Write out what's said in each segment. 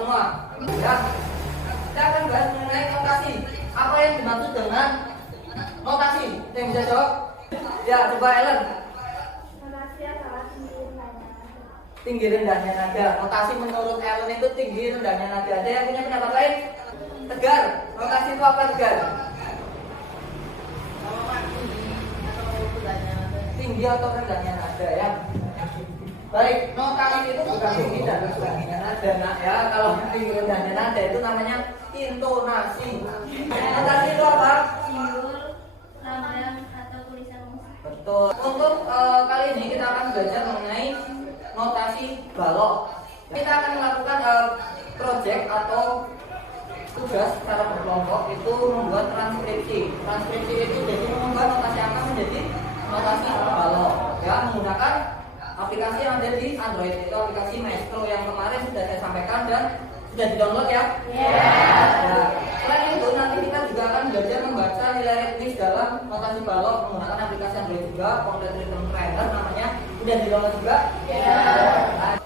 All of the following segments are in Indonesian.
semua. Ya. Kita akan bahas mengenai notasi. Apa yang dimaksud dengan notasi? Yang bisa jawab? Ya, coba Ellen. Notasi adalah Tinggi rendahnya nada. Notasi menurut Ellen itu tinggi rendahnya nada. Ada yang punya pendapat lain? Tegar. Notasi itu apa, Tegar? Tinggi atau rendahnya nada, ya. Baik, notasi itu bukan tinggi dan rendahnya nada, nak, ya. Kalau tinggi rendahnya nada itu namanya intonasi. Notasi itu apa? simbol, lambang atau tulisan musik. Betul. Untuk kali ini kita akan belajar mengenai notasi balok. Kita akan melakukan project atau tugas secara berkelompok itu membuat transkripsi. Transkripsi itu jadi mengubah notasi angka menjadi notasi balok, ya, menggunakan aplikasi yang ada di Android, itu aplikasi Maestro yang kemarin sudah saya sampaikan dan sudah di-download, ya. Nah, selain itu nanti kita juga akan belajar membaca nilai ritmis dalam notasi balok menggunakan aplikasi Android juga, Complete Rhythm Trainer namanya, sudah di-download juga. Nah,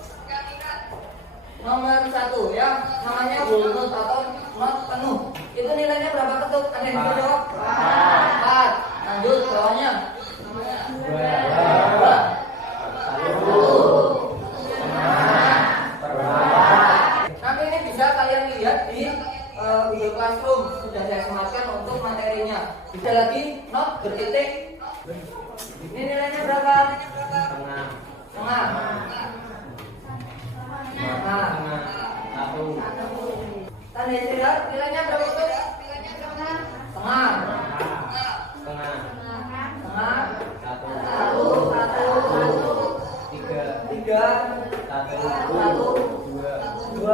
nomor 1, ya, namanya whole note atau not penuh. Itu nilainya berapa ketut? Ada yang bisa jawab? 4. Lanjut, bawahnya. 2. Nanti ini bisa kalian lihat di Google Classroom, sudah saya sematkan untuk materinya. Bisa lagi not bertitik. Ini nilainya berapa? Setengah. Tanda istirahat nilainya berapa tuh? Setengah. Tiga. 2.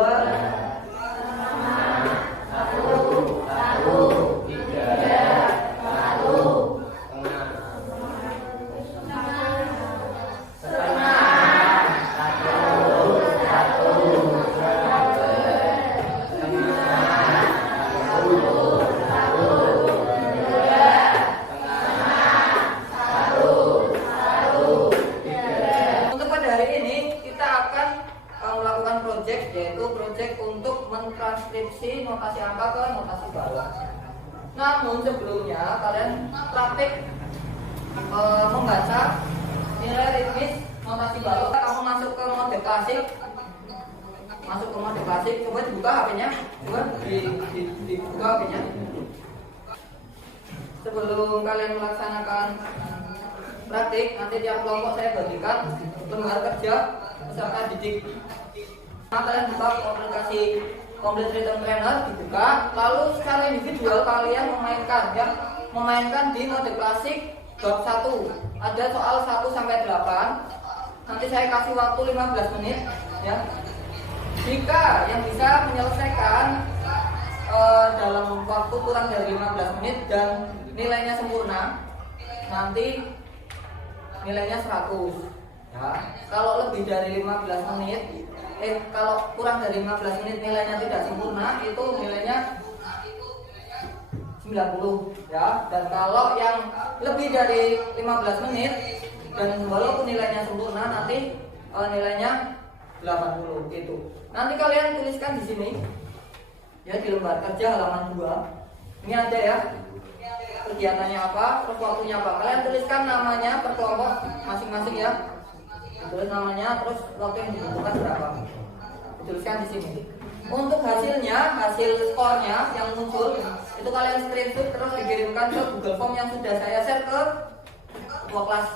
Yaitu proyek untuk mentranskripsi notasi angka ke notasi balok. Namun sebelumnya kalian praktik membaca nilai ritmis notasi balok. Kamu masuk ke mode klasik, coba dibuka HP-nya, coba dibuka HP-nya. Sebelum kalian melaksanakan praktik, nanti tiap kelompok saya bagikan lembar kerja peserta didik. Nah, kalian buka aplikasi Complete Rhythm Trainer, dibuka, lalu secara individual kalian memainkan di mode klasik bab 1. Ada soal 1 sampai 8. Nanti saya kasih waktu 15 menit, ya. Jika yang bisa menyelesaikan dalam waktu kurang dari 15 menit dan nilainya sempurna, nanti nilainya 100. Ya. Kalau lebih dari 15 menit, kalau kurang dari 15 menit nilainya tidak sempurna, itu nilainya 90, ya. Dan kalau yang lebih dari 15 menit dan walaupun nilainya sempurna, nanti nilainya 80 gitu. Nanti kalian tuliskan di sini, ya, di lembar kerja halaman 2. Ini ada, ya, kegiatannya apa, terus waktunya apa. Kalian tuliskan namanya per kelompok masing-masing, ya. Tulis namanya, terus waktu yang dibutuhkan berapa, dituliskan di sini. Untuk hasilnya, hasil skornya yang muncul itu kalian screenshot terus dikirimkan ke Google Form yang sudah saya share ke ketua kelas.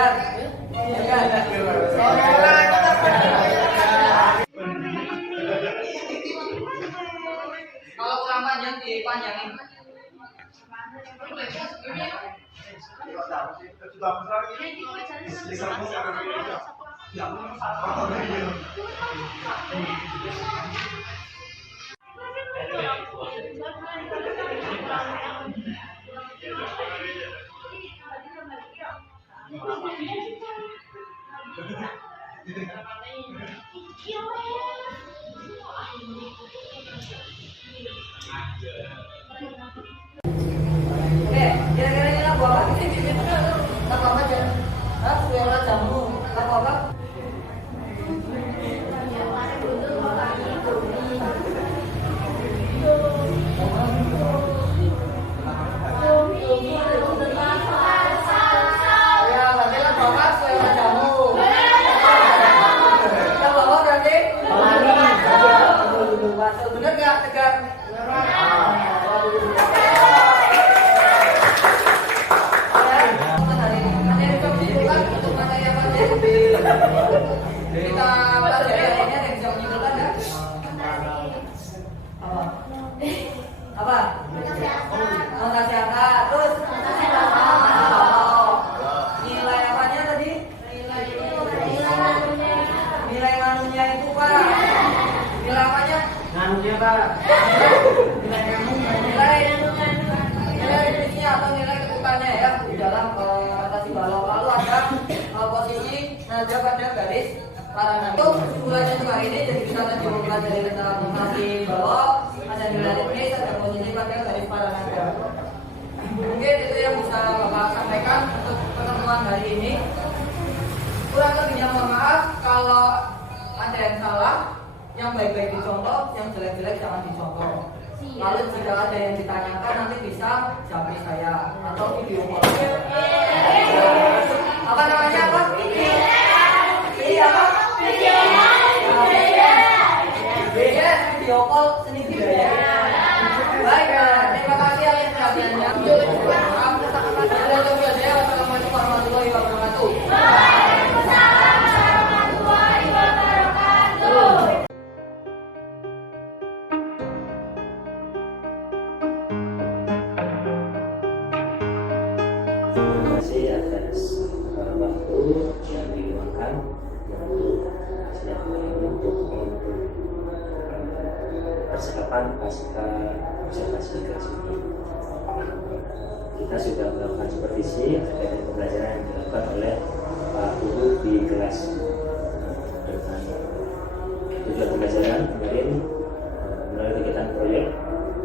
Ganjar. Kalau kurang panjang dipanjangin. Oke, kira-kira ini lagu apa? Lagu apa aja? Hah? Suara jamu. Lagu apa? Ya, berarti lagu apa? Suara jamu. Lagu apa berarti? Bener nggak? Tegak. Kita pelajari hari ini ada yang bisa menyimpulkan nggak? Apa? Notasi angka. Terus? Nilai apanya tadi? Nilai manunya itu Pak. Nilai apanya? Nganunya Pak. Nilai definisinya atau nilai ketukannya ya di dalam notasi balok. Lalu ada posisi nada pada garis padanan. Itu kesimpulannya untuk hari ini. Jadi kita akan coba pelajari tentang notasi balok, ada nilai ritmis, ada posisi pada garis padanan. Mungkin itu yang bisa Bapak sampaikan untuk pertemuan hari ini. Kurang lebihnya mohon maaf kalau ada yang salah, yang baik-baik dicontoh, yang jelek-jelek jangan dicontoh. Lalu jika ada yang ditanyakan nanti bisa japri saya atau video call. Apa namanya apa? Video apa? Video call seni budaya. Baik, terima kasih atas perhatiannya. Wassalamualaikum warahmatullahi wabarakatuh. Terima kasih atas waktu yang diluangkan untuk siang ini untuk persiapan pasca observasi kelas ini. Kita sudah melakukan supervisi terkait pembelajaran yang dilakukan oleh Pak Guru di kelas dengan tujuan pembelajaran kemarin melalui kegiatan proyek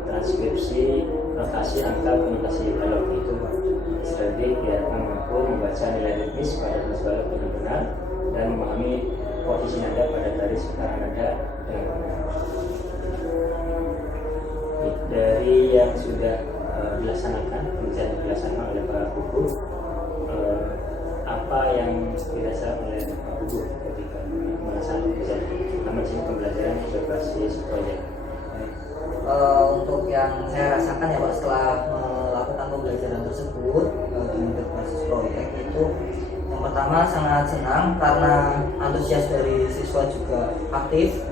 transkripsi notasi angka komunikasi balok itu strategi biar mampu membaca nilai ritmis pada garis balok dengan benar dan memahami posisi nada pada garis putaran nada dengan benar. Dari yang sudah dilaksanakan oleh Pak Guru, apa yang dirasakan oleh Pak Guru ketika melaksanakan pembelajaran berbasis proyek? Untuk yang saya rasakan ya Pak setelah melakukan pembelajaran tersebut dengan berbasis proyek itu yang pertama sangat senang karena antusias dari siswa juga aktif,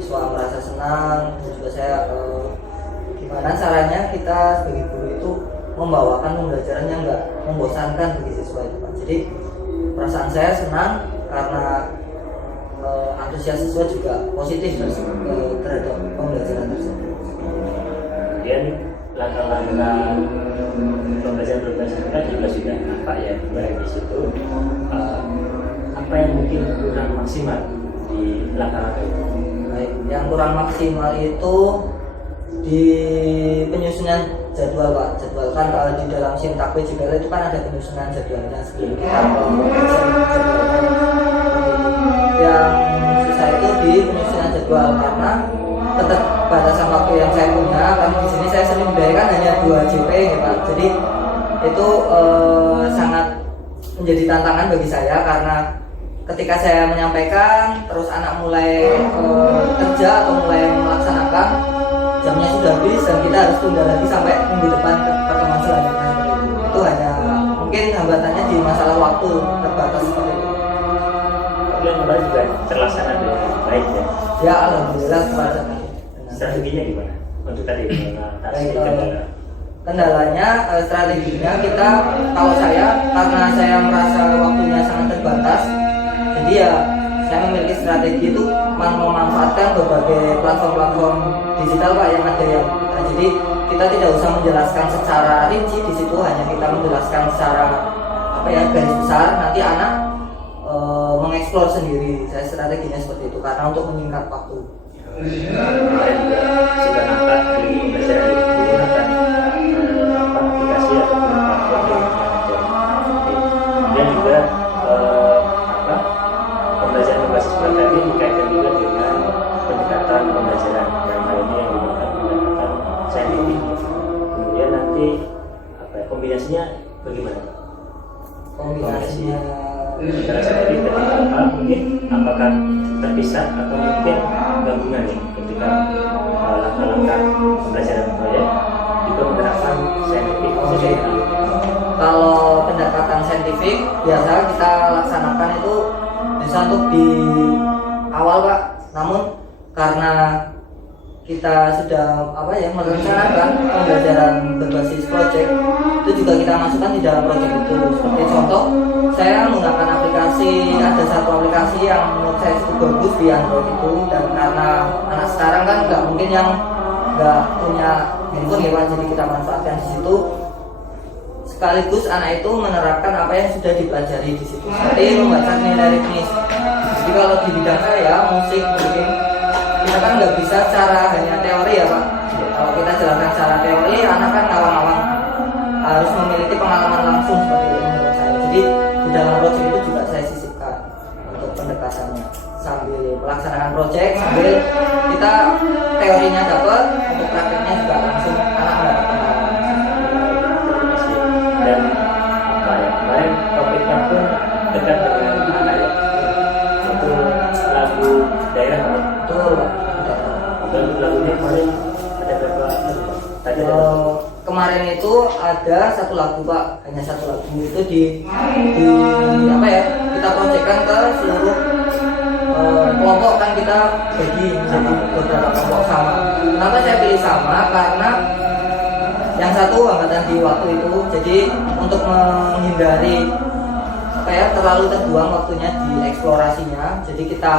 siswa merasa senang dan juga saya gimana caranya kita sebagai guru itu membawakan pembelajaran yang enggak membosankan bagi siswa itu Pak. Jadi perasaan saya senang karena antusias siswa juga positif terhadap pembelajaran tersebut. Kemudian langkah-langkah pembelajaran berbasis angka juga sudah nampak ya di situ. Apa yang mungkin kurang maksimal di langkah-langkah itu? Baik, yang kurang maksimal itu di penyusunan jadwal Pak. Jadwal kan kalau di dalam Sintak PJKL itu kan ada penyusunan jadwalnya sebelum kita yang susah itu di penyusunan jadwal karena tetap batasan waktu yang saya punya karena di sini saya sering membayarkan hanya 2 JP ya Pak. Jadi itu sangat menjadi tantangan bagi saya karena ketika saya menyampaikan terus anak mulai kerja atau mulai melaksanakan jamnya sudah habis dan kita harus tunda lagi sampai minggu depan pertemuan selanjutnya. Itu hanya mungkin hambatannya di masalah waktu waktu terbatas seperti itu. Tapi yang kemarin juga terlaksana dengan baik ya. Ya alhamdulillah terlaksana. Strateginya gimana untuk tadi mengatasi Baik, kendala? Kendalanya strateginya kita, kalau saya karena saya merasa waktunya sangat terbatas, jadi ya saya memiliki strategi itu memanfaatkan berbagai platform-platform digital Pak yang ada yang jadi kita tidak usah menjelaskan secara rinci di situ, hanya kita menjelaskan secara garis besar, nanti anak mengeksplor sendiri. Saya strateginya seperti itu karena untuk menyingkat waktu. Kemarin juga sudah nampak di pembelajaran itu menggunakan aplikasi atau platform yang kemudian juga pembelajaran berbasis tadi dikaitkan juga dengan pendekatan pembelajaran yang hal ini yang digunakan pendekatan saintifik. Kemudian nanti kombinasinya bagaimana? Kombinasinya Antara saintifik ketika mungkin apakah terpisah atau mungkin gabungan ya ketika langkah-langkah pembelajaran proyek juga menerapkan saintifik sesuai. Kalau pendekatan saintifik biasa kita laksanakan itu bisa untuk di awal Pak, namun karena kita sudah merencanakan pembelajaran berbasis project, itu juga kita masukkan di dalam project itu. Seperti contoh, saya menggunakan aplikasi, ada satu aplikasi yang menurut saya cukup bagus di Android itu, dan karena anak sekarang kan nggak mungkin yang nggak punya handphone ya Pak, jadi kita manfaatkan di situ. Sekaligus anak itu menerapkan apa yang sudah dipelajari di situ, seperti membaca nilai ritmis. Jadi kalau di bidang saya musik mungkin kita kan nggak bisa cara hanya teori ya Pak. Kalau kita jalankan secara teori, anak kan awang-awang, harus memiliki pengalaman langsung seperti itu menurut saya. Jadi di dalam project itu juga saya sisipkan untuk pendekatannya, sambil melaksanakan project, sambil kita teorinya dapat, untuk prakteknya juga langsung anak mendapatkan pengalaman. Dan kemarin topiknya pun dekat dengan anak ya, itu lagu daerah Pak. Betul Pak. Dan lagunya kemarin ada berapa lagu? Tadi ada kemarin itu ada satu lagu Pak, hanya satu lagu itu kita proyekkan ke seluruh kelompok, kan kita bagi sama beberapa kelompok sama. Kenapa saya pilih sama? Karena yang satu angkatan di waktu itu, jadi untuk menghindari terlalu terbuang waktunya di eksplorasinya, jadi kita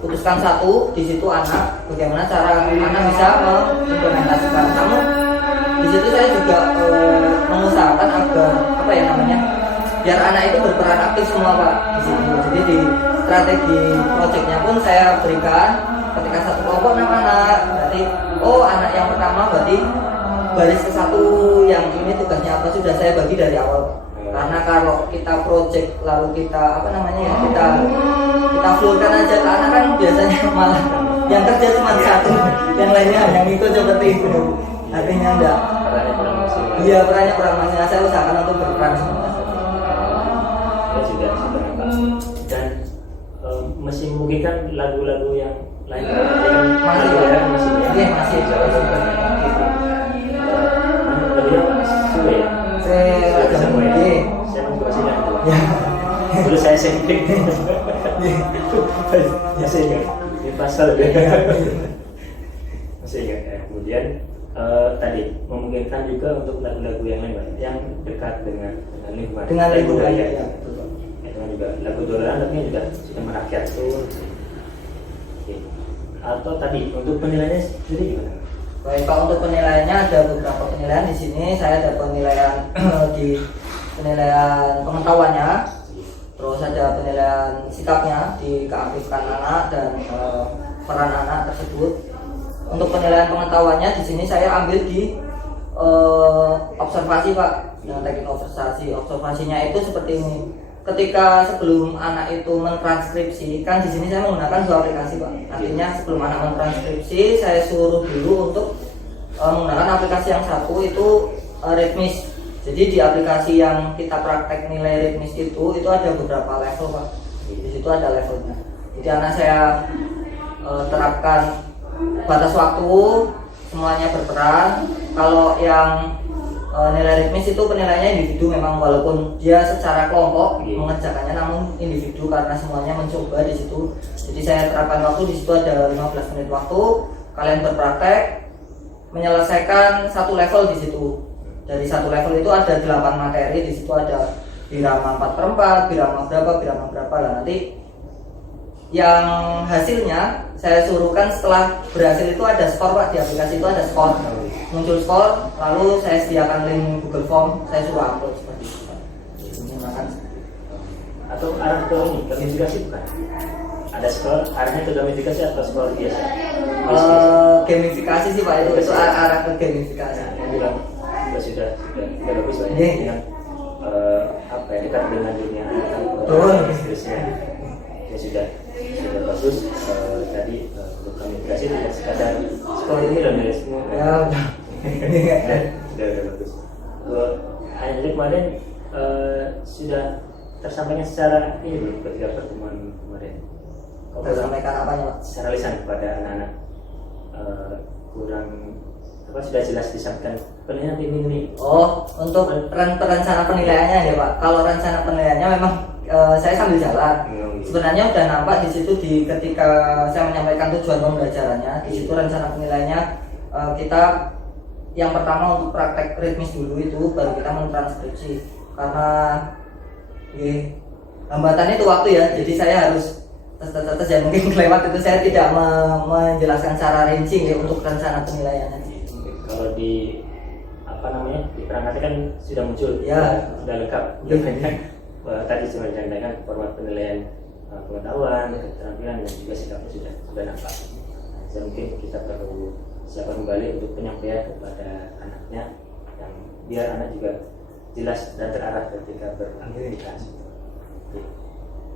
putuskan satu di situ anak, bagaimana cara anak bisa mengimplementasikan. Namun di situ saya juga mengusahakan agar biar anak itu berperan aktif semua Pak di situ. Jadi di strategi proyeknya pun saya berikan ketika satu kelompok 6 anak, berarti anak yang pertama berarti baris ke satu, yang ini tugasnya apa sudah saya bagi dari awal. Karena kalau kita project lalu kita kita flurkan aja ke anak, kan biasanya malah yang kerja cuma satu, yang lainnya hanya ngikut seperti itu. Artinya enggak. Iya, perannya kurang maksimal. Saya usahakan untuk berperan semua. Ya sudah nampak. Dan masih memungkinkan lagu-lagu yang lain Masih dulu saya SMP masih ingat di pasal masih ingat ya. Kemudian tadi memungkinkan juga untuk lagu-lagu yang lain yang dekat dengan lingkungan ya. Dengan juga lagu dolan tapi juga sudah merakyat tuh. Atau tadi untuk penilaiannya sendiri gimana? Baik Pak, untuk penilaiannya ada beberapa penilaian di sini. Saya ada penilaian di penilaian pengetahuannya, terus ada penilaian sikapnya di keaktifan anak dan peran anak tersebut. Untuk penilaian pengetahuannya di sini saya ambil di observasi Pak, dengan teknik observasi. Observasinya itu seperti ini. Ketika sebelum anak itu mentranskripsi, kan di sini saya menggunakan dua aplikasi Pak. Artinya sebelum anak mentranskripsi, saya suruh dulu untuk menggunakan aplikasi yang satu itu ritmis. Jadi di aplikasi yang kita praktek nilai ritmis itu ada beberapa level Pak. Di situ ada levelnya. Jadi anak saya terapkan batas waktu, semuanya berperan. Kalau yang nilai ritmis itu penilaiannya individu memang, walaupun dia secara kelompok Iya. mengerjakannya, namun individu karena semuanya mencoba di situ. Jadi saya terapkan waktu di situ ada 15 menit waktu, kalian berpraktek menyelesaikan satu level di situ. Dari satu level itu ada 8 materi, di situ ada birama 4/4, birama berapa lah, nanti yang hasilnya saya suruhkan setelah berhasil itu ada skor Pak, di aplikasi itu ada skor, muncul skor, lalu saya sediakan link Google Form, saya suruh upload seperti itu Pak. Menggunakan Atau arah ke ini gamifikasi bukan? Ada skor arahnya ke gamifikasi atau skor biasa? gamifikasi sih Pak, itu arah ke gamifikasi. Nah, yang bilang sudah bagus lah Iya. yang apa ya, dekat dengan dunia anak Betul. seterusnya ya sudah bagus. Tadi untuk komunikasi tidak sekadar skor ini loh nilai semua Ya udah. udah bagus. Hanya kemarin sudah tersampaikan secara ini belum ketika pertemuan kemarin? Tersampaikan apanya Pak? Secara lisan kepada anak-anak kurang apa, sudah jelas disampaikan penilaian ini. Oh, untuk rencana penilaiannya ya Pak. Kalau rencana penilaiannya memang saya sambil jalan. Sebenarnya udah nampak di situ ketika saya menyampaikan tujuan pembelajarannya. Di situ rencana penilaiannya kita yang pertama untuk praktek ritmis dulu, itu baru kita mentranskripsi. Karena hambatannya itu waktu ya. Jadi saya harus tes ya, mungkin kelewat itu saya tidak menjelaskan secara rinci ya, untuk rencana penilaiannya. Kalau di apa namanya di perangkatnya kan sudah muncul, Ya. sudah lengkap. Tadi cuma disampaikan format penilaian pengetahuan, keterampilan dan juga sikapnya sudah nampak. Jadi mungkin kita perlu siapkan kembali untuk penyampaian kepada anaknya, yang biar anak juga jelas dan terarah ketika beraktivitas.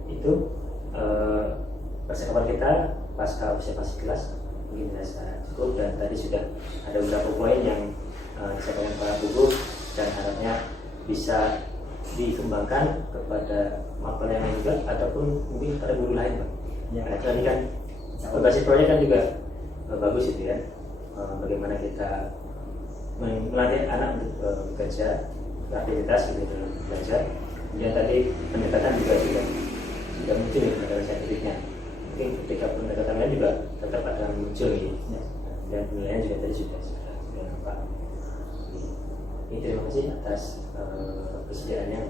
Itu percakapan kita pasca observasi kelas mungkin sudah cukup, dan tadi sudah ada beberapa poin yang disampaikan para guru dan harapnya bisa dikembangkan kepada mapel yang lain juga, ataupun mungkin pada guru lain Pak. Ya. Nah, tadi kan berbasis proyek kan juga bagus itu ya. Bagaimana kita melatih anak untuk bekerja, beraktivitas gitu dalam belajar. Kemudian tadi pendekatan juga sudah muncul pada saintifiknya. Mungkin ketika pendekatan lain juga tetap akan muncul gitu. Dan penilaian juga tadi sudah nampak. Ini terima kasih atas kesediaannya.